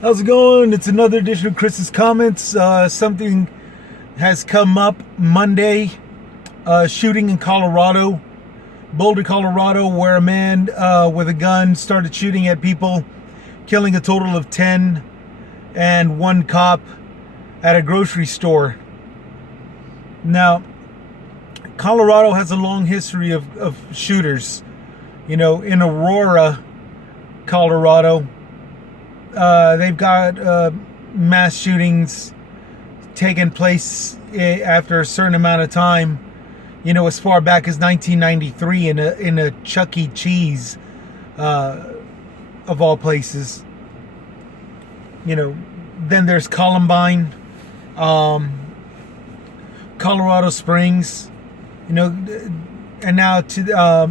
How's it going? It's another edition of Chris's Comments. Something has come up Monday. Shooting in Colorado, Boulder, Colorado, where a man with a gun started shooting at people, killing a total of 10 and one cop at a grocery store. Now, Colorado has a long history of shooters. You know, in Aurora, Colorado, they've got mass shootings taking place after a certain amount of time. You know, as far back as 1993 in a Chuck E. Cheese, of all places. You know, then there's Columbine, Colorado Springs. You know, and now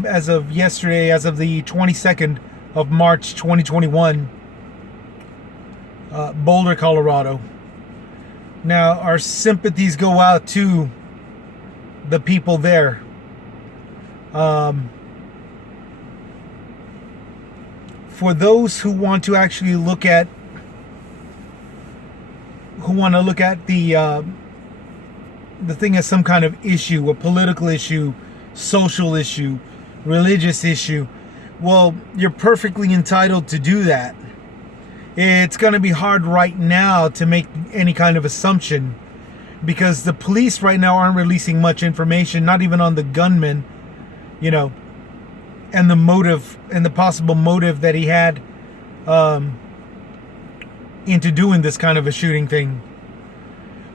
as of yesterday, as of the 22nd of March 2021. Boulder, Colorado. Now, our sympathies go out to the people there. For those who want to actually look at, the thing as some kind of issue, a political issue, social issue, religious issue, well, you're perfectly entitled to do that. It's going to be hard right now to make any kind of assumption because the police right now aren't releasing much information, not even on the gunman, you know, and the motive and the possible motive that he had into doing this kind of a shooting thing,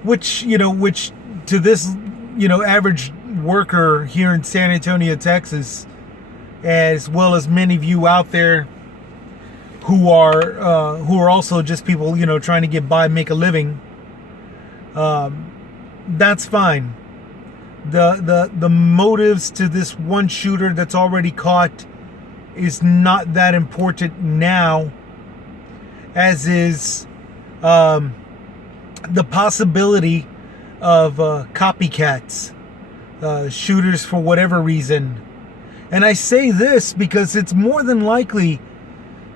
which to this, average worker here in San Antonio, Texas, as well as many of you out there who are also just people, trying to get by, make a living. That's fine. The motives to this one shooter that's already caught is not that important now, as is the possibility of copycats, shooters for whatever reason. And I say this because it's more than likely,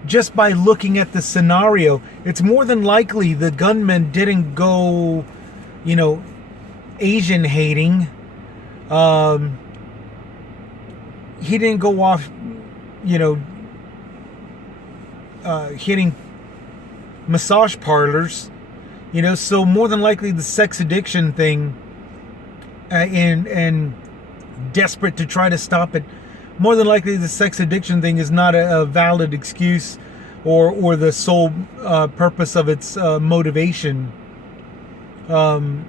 just by looking at the scenario, it's more than likely the gunman didn't go, Asian hating. He didn't go off, hitting massage parlors, so more than likely the sex addiction thing, and desperate to try to stop it. More than likely, the sex addiction thing is not a valid excuse or the sole purpose of its motivation. That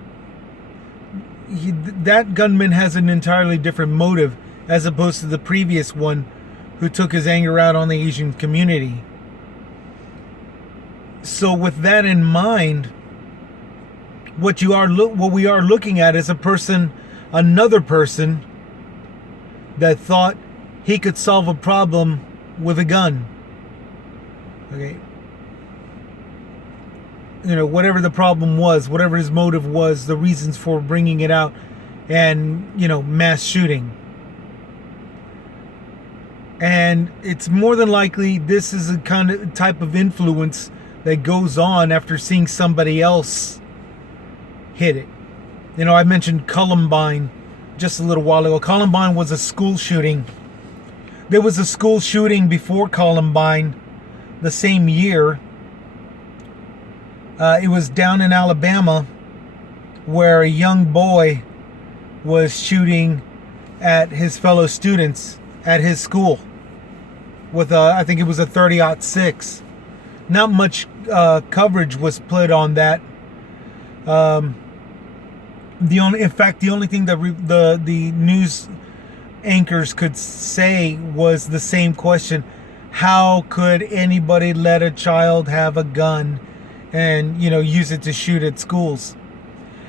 gunman has an entirely different motive as opposed to the previous one who took his anger out on the Asian community. So with that in mind, what we are looking at is another person that thought he could solve a problem with a gun. Okay. Whatever the problem was, whatever his motive was, the reasons for bringing it out, and, mass shooting. And it's more than likely this is a kind of type of influence that goes on after seeing somebody else hit it. I mentioned Columbine just a little while ago. Columbine was a school shooting. There was a school shooting before Columbine the same year. It was down in Alabama where a young boy was shooting at his fellow students at his school with I think it was a 30-06. Not much coverage was put on that. The only thing that the news anchors could say was the same question: how could anybody let a child have a gun and use it to shoot at schools?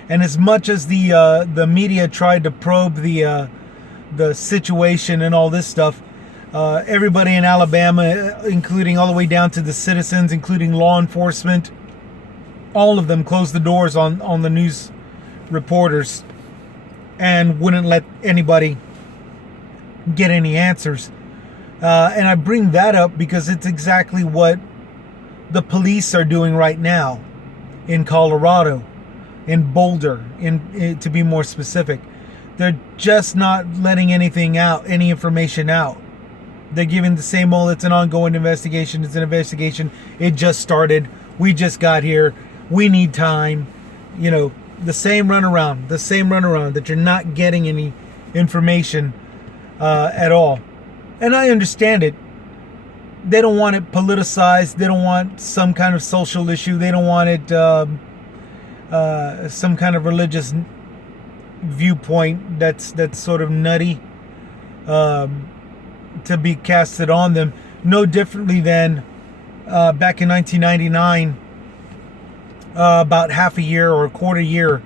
And as much as the media tried to probe the situation and all this stuff, everybody in Alabama, including all the way down to the citizens, including law enforcement, all of them closed the doors on the news reporters and wouldn't let anybody get any answers. And I bring that up because it's exactly what the police are doing right now in Colorado, in Boulder, to be more specific. They're just not letting anything out, any information out. They're giving the same old, it's an ongoing investigation, it's an investigation, it just started, we just got here, we need time. You know, the same runaround that you're not getting any information at all. And I understand it. They don't want it politicized. They don't want some kind of social issue. They don't want it some kind of religious viewpoint that's sort of nutty to be casted on them. No differently than back in 1999, about half a year or a quarter year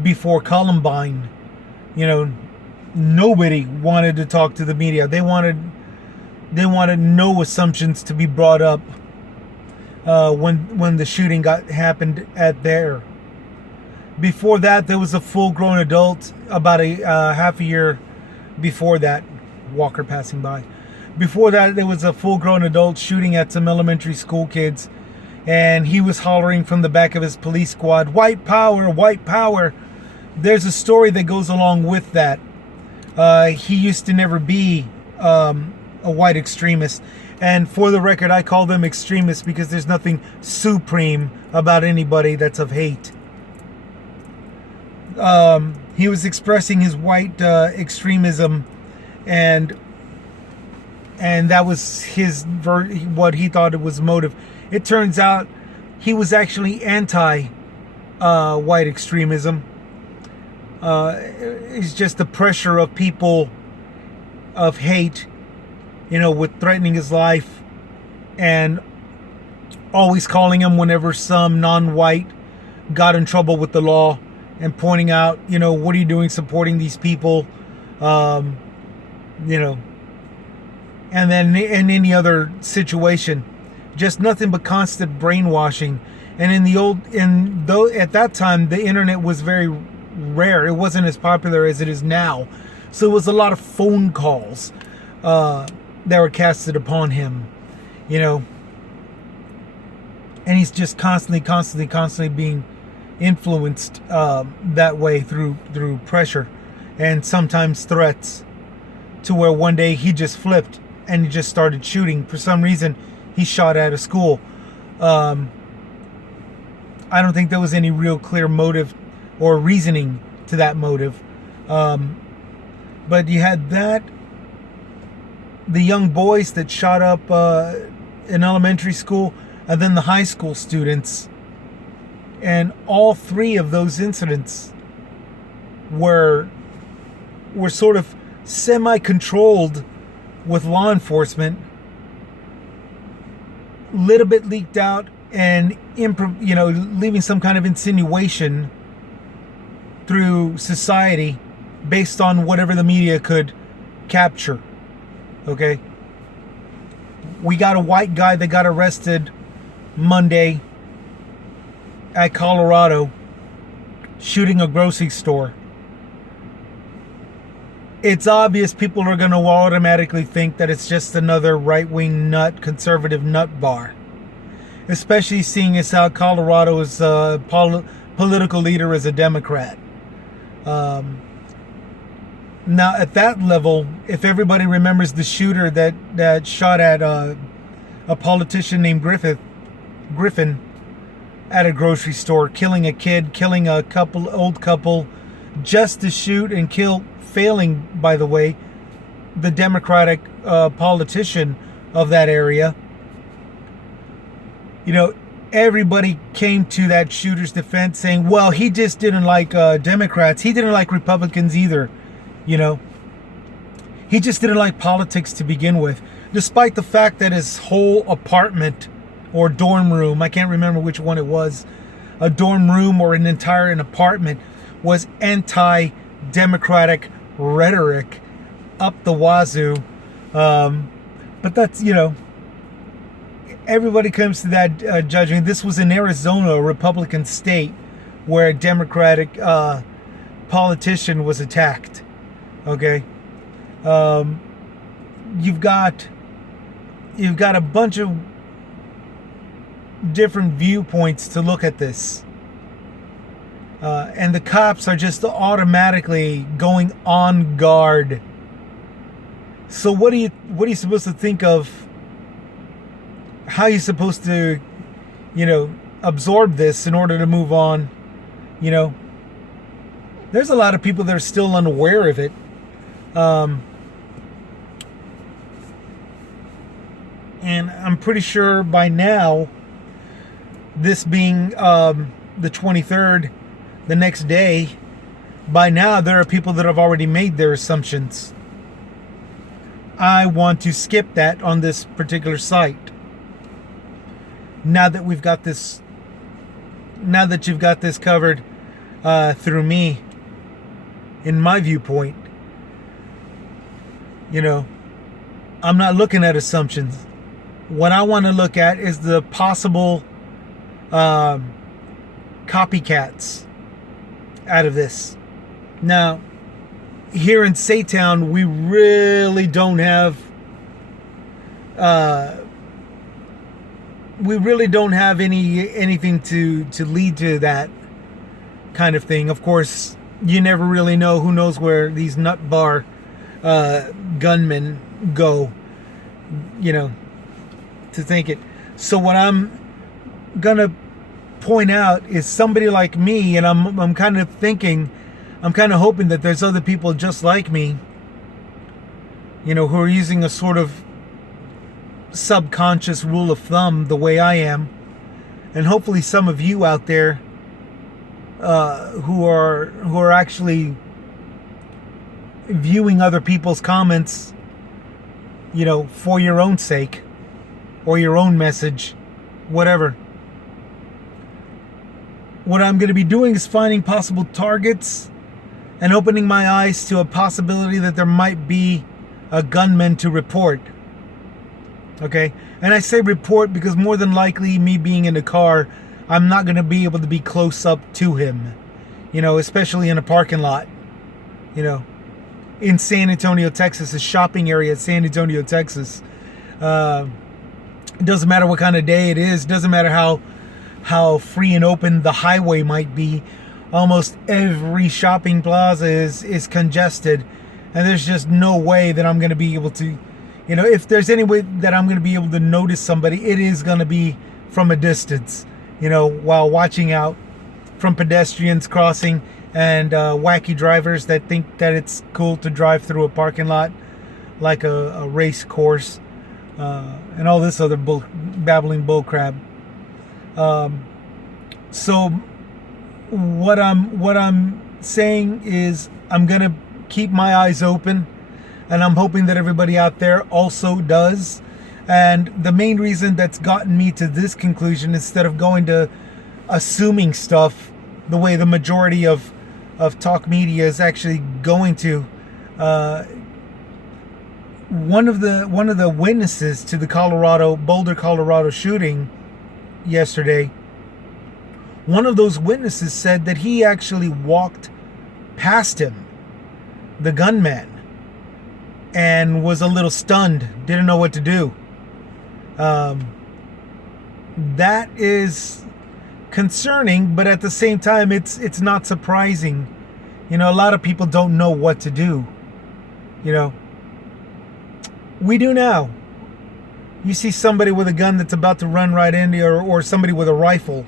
before Columbine. You know, nobody wanted to talk to the media. They wanted no assumptions to be brought up when the shooting happened at there. Before that, there was a full-grown adult about a half a year before that. Walker passing by. Before that, there was a full-grown adult shooting at some elementary school kids, and he was hollering from the back of his police squad, "White power, white power." There's a story that goes along with that. He used to never be a white extremist. And for the record, I call them extremists because there's nothing supreme about anybody that's of hate. He was expressing his white extremism, and that was what he thought it was motive. It turns out he was actually anti white extremism. It's just the pressure of people of hate, you know, with threatening his life and always calling him whenever some non-white got in trouble with the law and pointing out, you know, what are you doing supporting these people, you know, and then in any other situation, just nothing but constant brainwashing. And at that time, the internet was very rare. It wasn't as popular as it is now. So it was a lot of phone calls that were casted upon him, you know. And he's just constantly being influenced that way through pressure and sometimes threats, to where one day he just flipped and he just started shooting. For some reason, he shot at a school. I don't think there was any real clear motive or reasoning to that motive. But you had that, the young boys that shot up in elementary school, and then the high school students. And all three of those incidents were sort of semi-controlled with law enforcement, little bit leaked out, and leaving some kind of insinuation through society based on whatever the media could capture. Okay, we got a white guy that got arrested Monday at Colorado shooting a grocery store. It's obvious people are going to automatically think that it's just another right-wing conservative nut bar. Especially seeing as how Colorado's political leader is a Democrat. Now, at that level, if everybody remembers the shooter that shot at a politician named Griffin at a grocery store, killing a kid, killing a old couple, just to shoot and kill, failing, by the way, the Democratic politician of that area. You know, everybody came to that shooter's defense saying, well, he just didn't like Democrats. He didn't like Republicans either. You know, he just didn't like politics to begin with, despite the fact that his whole apartment or dorm room, I can't remember which one it was, a dorm room or an apartment, was anti-democratic rhetoric up the wazoo. But that's, you know, everybody comes to that judgment. This was in Arizona, a Republican state, where a Democratic politician was attacked. Okay, you've got a bunch of different viewpoints to look at this. And the cops are just automatically going on guard. So what are you supposed to think of? How are you supposed to, absorb this in order to move on? There's a lot of people that are still unaware of it. And I'm pretty sure by now, this being the 23rd, the next day, by now there are people that have already made their assumptions. I want to skip that on this particular site. Now that you've got this covered through me, in my viewpoint, I'm not looking at assumptions. What I want to look at is the possible copycats out of this. Now, here in Saytown, we really don't have anything to lead to that kind of thing. Of course, you never really know. Who knows where these nut bar gunmen go, to think it. So what I'm gonna point out is somebody like me, and I'm kind of hoping that there's other people just like me, who are using a sort of subconscious rule of thumb the way I am, and hopefully some of you out there who are actually viewing other people's comments, for your own sake or your own message, whatever. What I'm going to be doing is finding possible targets and opening my eyes to a possibility that there might be a gunman to report. Okay? And I say report because more than likely, me being in a car, I'm not going to be able to be close up to him. Especially in a parking lot. In San Antonio, Texas, a shopping area in San Antonio, Texas. It doesn't matter what kind of day it is. It doesn't matter how free and open the highway might be. Almost every shopping plaza is congested, and there's just no way that I'm going to be able to, if there's any way that I'm going to be able to notice somebody, it is going to be from a distance, while watching out from pedestrians crossing and wacky drivers that think that it's cool to drive through a parking lot like a race course, and all this other babbling bullcrap. So what I'm saying is I'm gonna keep my eyes open, and I'm hoping that everybody out there also does. And the main reason that's gotten me to this conclusion, instead of going to assuming stuff the way the majority of talk media is actually going to, one of the witnesses to the Boulder, Colorado shooting yesterday, one of those witnesses said that he actually walked past him, the gunman, and was a little stunned, didn't know what to do. That is concerning, but at the same time, it's not surprising. A lot of people don't know what to do. We do now. You see somebody with a gun that's about to run right into you, or somebody with a rifle,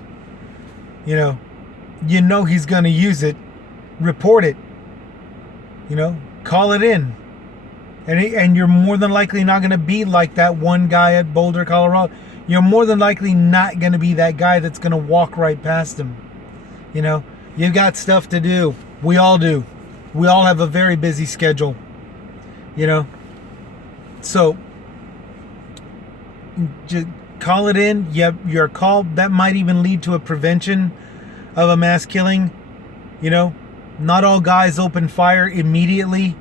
you know he's going to use it. Report it. Call it in. And you're more than likely not going to be like that one guy at Boulder, Colorado. You're more than likely not going to be that guy that's going to walk right past him. You've got stuff to do. We all do. We all have a very busy schedule. So, just call it in. Your call, that might even lead to a prevention of a mass killing. Not all guys open fire immediately.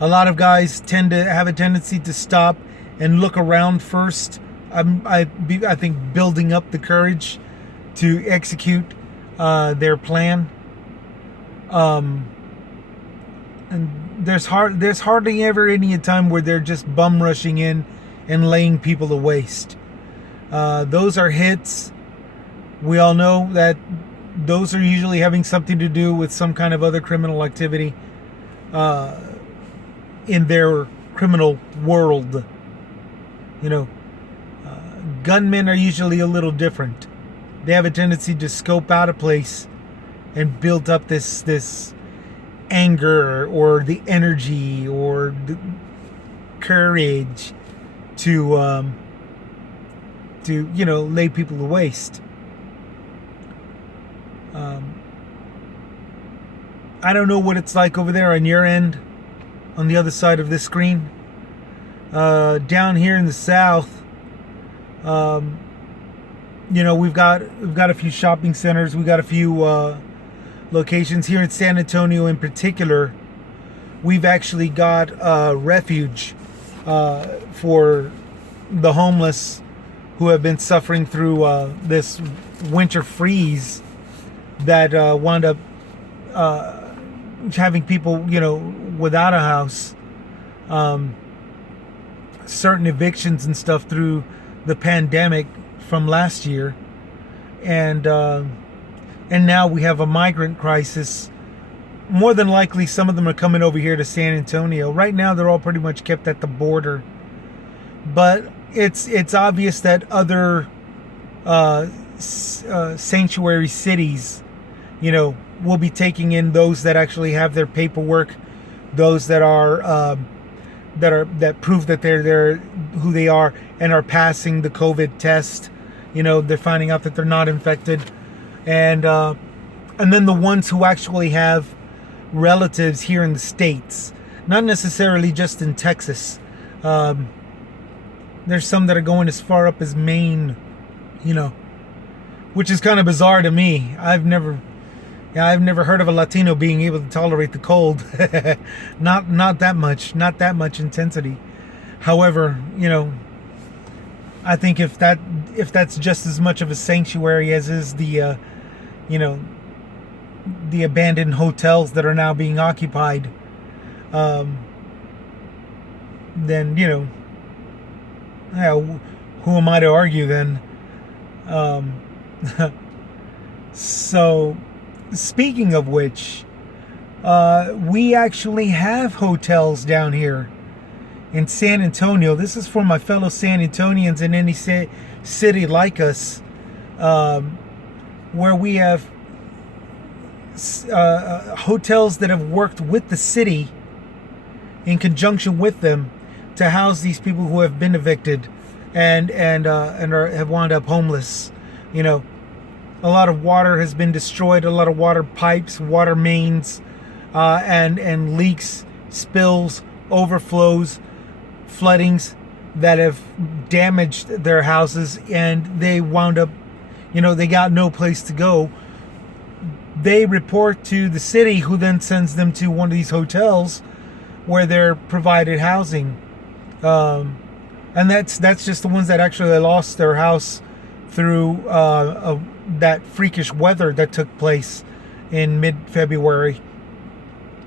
A lot of guys tend to have a tendency to stop and look around first. I think building up the courage to execute their plan. And there's hardly ever any time where they're just bum rushing in and laying people to waste. Those are hits. We all know that those are usually having something to do with some kind of other criminal activity in their criminal world. You know, gunmen are usually a little different. They have a tendency to scope out a place and build up this anger or the energy or the courage to lay people to waste. I don't know what it's like over there on your end, on the other side of this screen. Down here in the south, we've got a few shopping centers. We've got a few locations here in San Antonio in particular. We've actually got refuge for the homeless who have been suffering through this winter freeze that wound up having people, without a house. Certain evictions and stuff through the pandemic from last year, and now we have a migrant crisis. More than likely, some of them are coming over here to San Antonio. Right now, they're all pretty much kept at the border, but it's obvious that other sanctuary cities, will be taking in those that actually have their paperwork, those that are that prove that they're who they are and are passing the COVID test. They're finding out that they're not infected, and then the ones who actually have relatives here in the States, not necessarily just in Texas. There's some that are going as far up as Maine, which is kind of bizarre to me. I've never heard of a Latino being able to tolerate the cold. not that much intensity. However, I think if that's just as much of a sanctuary as is the the abandoned hotels that are now being occupied, then who am I to argue then? So, speaking of which, we actually have hotels down here in San Antonio. This is for my fellow San Antonians in any city like us, where we have hotels that have worked with the city in conjunction with them to house these people who have been evicted and have wound up homeless. A lot of water has been destroyed, a lot of water pipes, water mains, and leaks, spills, overflows, floodings that have damaged their houses, and they wound up, they got no place to go. They report to the city, who then sends them to one of these hotels where they're provided housing. And that's just the ones that actually lost their house through that freakish weather that took place in mid-February.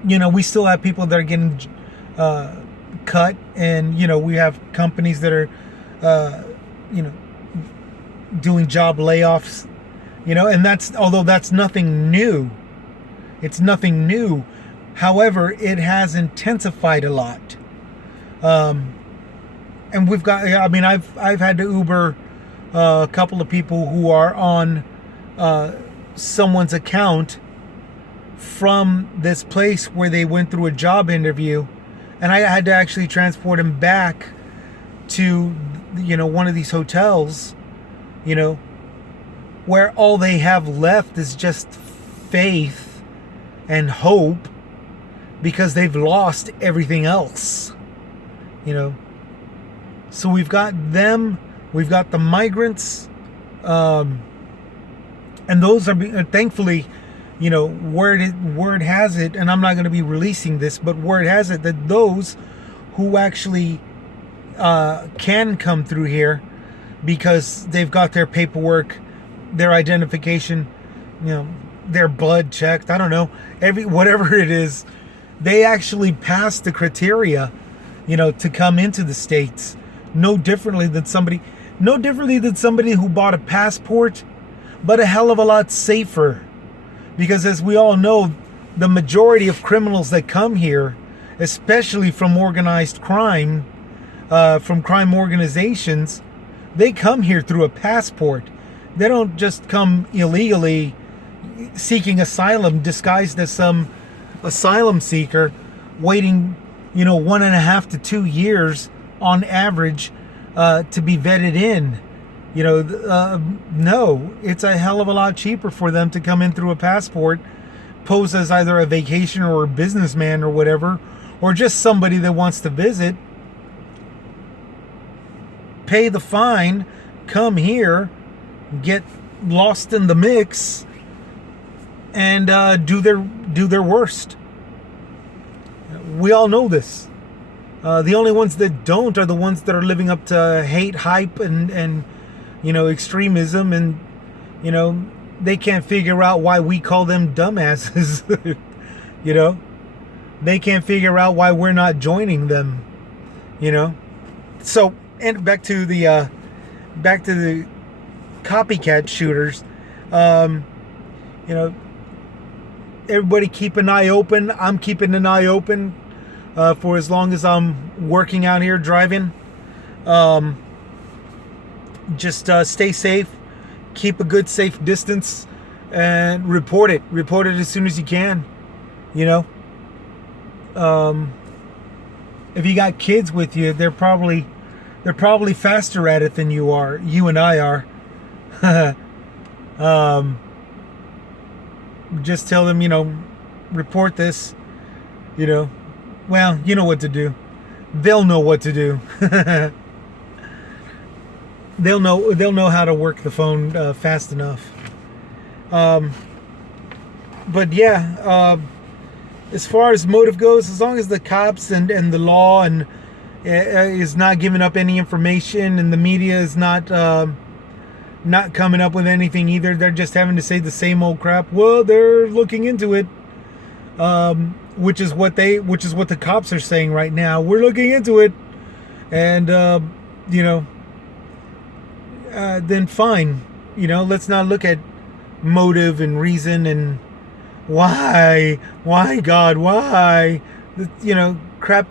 We still have people that are getting cut, and we have companies that are doing job layoffs, and although that's nothing new. It's nothing new. However, it has intensified a lot. And we've got, I've had to Uber a couple of people who are on someone's account from this place where they went through a job interview, and I had to actually transport him back to one of these hotels, where all they have left is just faith and hope, because they've lost everything else. So we've got them, we've got the migrants, and those are thankfully, word has it, and I'm not going to be releasing this, but word has it that those who actually can come through here because they've got their paperwork, their identification, their blood checked, I don't know, whatever it is, they actually pass the criteria, to come into the States. No differently than somebody who bought a passport but a hell of a lot safer. Because as we all know, the majority of criminals that come here, especially from organized crime, from crime organizations, they come here through a passport. They don't just come illegally seeking asylum disguised as some asylum seeker waiting, 1.5 to 2 years on average to be vetted in. No, it's a hell of a lot cheaper for them to come in through a passport, pose as either a vacationer or a businessman or whatever, or just somebody that wants to visit, pay the fine, come here, get lost in the mix, and do their worst. We all know this. The only ones that don't are the ones that are living up to hate, hype, and extremism, and they can't figure out why we call them dumbasses. They can't figure out why we're not joining them. So, and back to the copycat shooters. Everybody keep an eye open. I'm keeping an eye open for as long as I'm working out here driving. Just stay safe, keep a good safe distance, and report it as soon as you can. If you got kids with you, they're probably faster at it than you and I are. Just tell them, report this. Well, you know what to do. They'll know what to do. They'll know how to work the phone fast enough. But yeah, as far as motive goes, as long as the cops and the law and is not giving up any information, and the media is not coming up with anything either, they're just having to say the same old crap. Well, they're looking into it, which is what the cops are saying right now. We're looking into it, and then fine. Let's not look at motive and reason and why God, why, crap.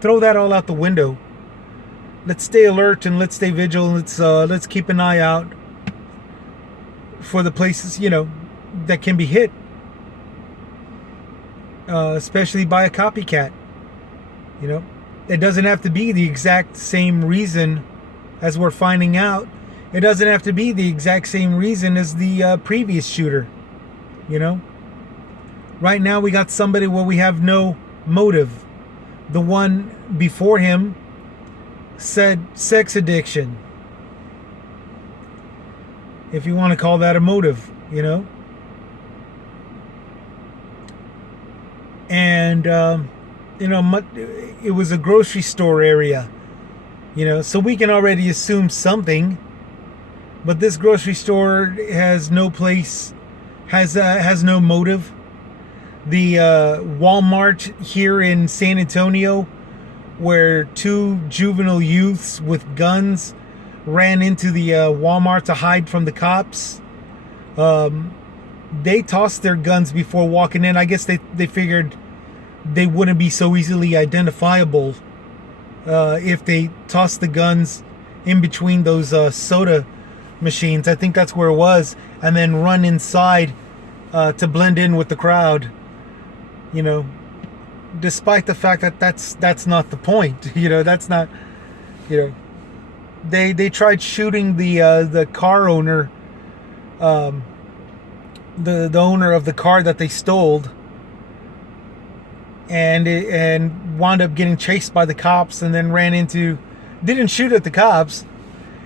Throw that all out the window. Let's stay alert and let's stay vigilant. Let's keep an eye out for the places that can be hit, especially by a copycat. It doesn't have to be the exact same reason as we're finding out. It doesn't have to be the exact same reason as the previous shooter. Right now we got somebody where we have no motive. The one before him said sex addiction, if you want to call that a motive. And it was a grocery store area, so we can already assume something. But this grocery store has no motive. The Walmart here in San Antonio, where two juvenile youths with guns ran into the Walmart to hide from the cops. They tossed their guns before walking in. I guess they figured they wouldn't be so easily identifiable if they tossed the guns in between those soda machines. I think that's where it was, and then run inside to blend in with the crowd. Despite the fact that that's not the point. That's not. They tried shooting the car owner, the owner of the car that they stole, and wound up getting chased by the cops, and then didn't shoot at the cops,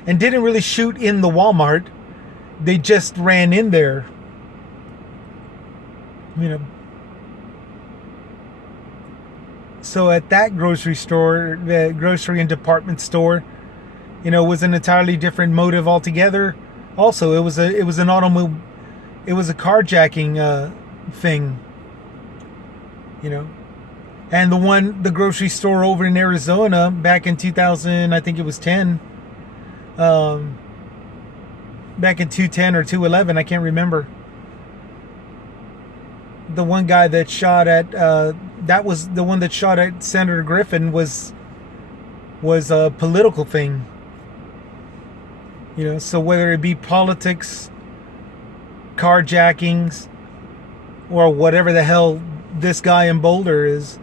and didn't really shoot in the Walmart. They just ran in there. So at that grocery store, the grocery and department store, was an entirely different motive altogether. Also, it was an automobile, it was a carjacking thing. And the grocery store over in Arizona back in 2000, I think it was 10. back in 210 or 211, I can't remember. The one guy that shot at that was the one that shot at Senator Griffin was a political thing. So whether it be politics, carjackings, or whatever the hell this guy in Boulder is,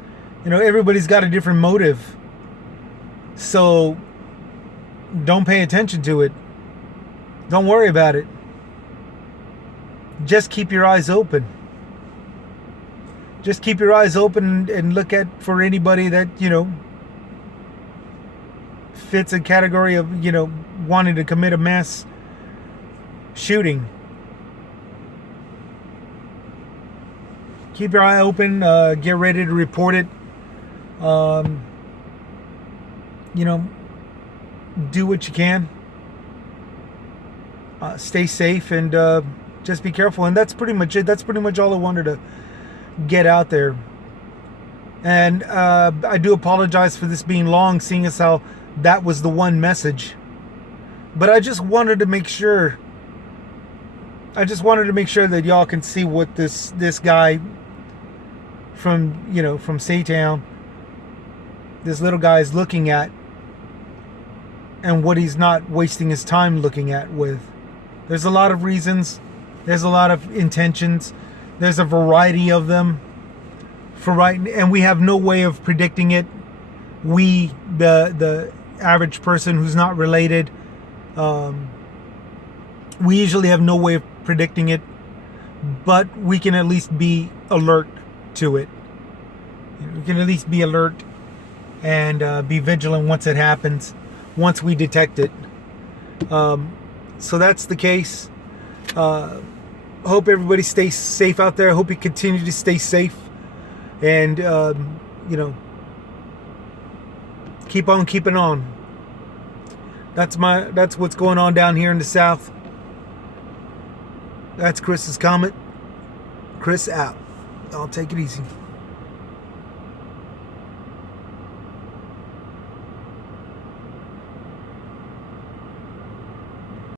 everybody's got a different motive. So don't pay attention to it. Don't worry about it. Just keep your eyes open. Just keep your eyes open and look for anybody that, fits a category of, wanting to commit a mass shooting. Keep your eye open. Get ready to report it. Do what you can. Stay safe and just be careful. And that's pretty much it. That's pretty much all I wanted to get out there. And I do apologize for this being long, seeing as how that was the one message. But I just wanted to make sure. That y'all can see what this guy from Saytown, this little guy is looking at, and what he's not wasting his time looking at with. There's a lot of reasons. There's a lot of intentions. There's a variety of them. And we have no way of predicting it. We, the average person who's not related, we usually have no way of predicting it, but we can at least be alert to it. We can at least be alert and be vigilant once it happens, once we detect it. So that's the case. Hope everybody stays safe out there. I hope you continue to stay safe and keep on keeping on. That's what's going on down here in the South. That's Chris's comment. Chris out. I'll take it easy.